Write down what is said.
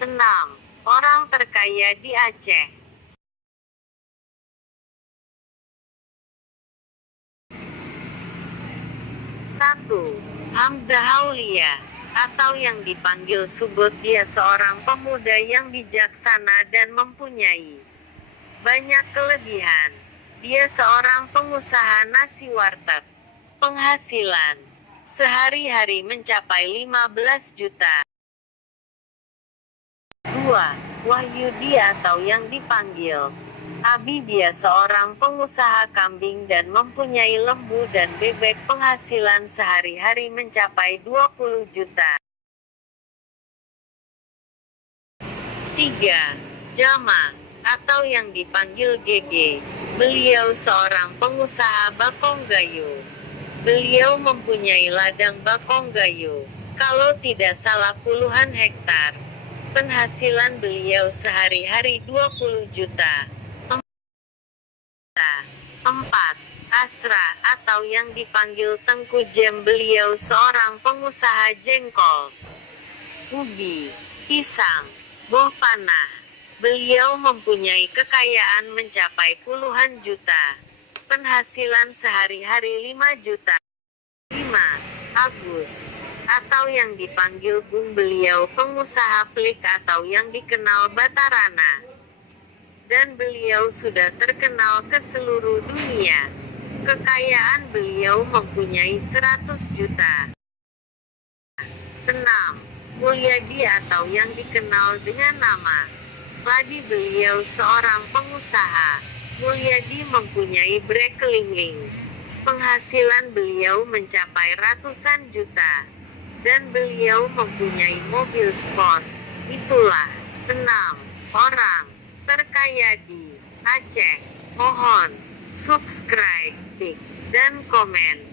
6. Orang terkaya di Aceh. 1. Hamzah Aulia, atau yang dipanggil Sugot. Dia seorang pemuda yang bijaksana dan mempunyai banyak kelebihan. Dia seorang pengusaha nasi warteg. Penghasilan sehari-hari mencapai 15 juta. 2. Wahyudi atau yang dipanggil Abi. Dia seorang pengusaha kambing dan mempunyai lembu dan bebek. Penghasilan sehari-hari mencapai 20 juta. 3. Jama, atau yang dipanggil GG. Beliau seorang pengusaha bakong gayo. Beliau mempunyai ladang bakong gayo, kalau tidak salah puluhan hektar. Penghasilan beliau sehari-hari 20 juta. 4. Asra, atau yang dipanggil Tengku Jem. Beliau seorang pengusaha jengkol, ubi, pisang, buah panah. Beliau mempunyai kekayaan mencapai puluhan juta. Penghasilan sehari-hari 5 juta. 5. Agus, atau yang dipanggil Bung. Beliau pengusaha pelik atau yang dikenal Batarana, dan beliau sudah terkenal ke seluruh dunia. Kekayaan beliau mempunyai 100 juta. 6. Mulyadi, atau yang dikenal dengan nama Ladi. Beliau seorang pengusaha. Mulyadi mempunyai brek kelingling. Penghasilan beliau mencapai ratusan juta. Dan beliau mempunyai mobil sport. Itulah 6 orang terkaya di Aceh. Mohon subscribe, like, dan komen.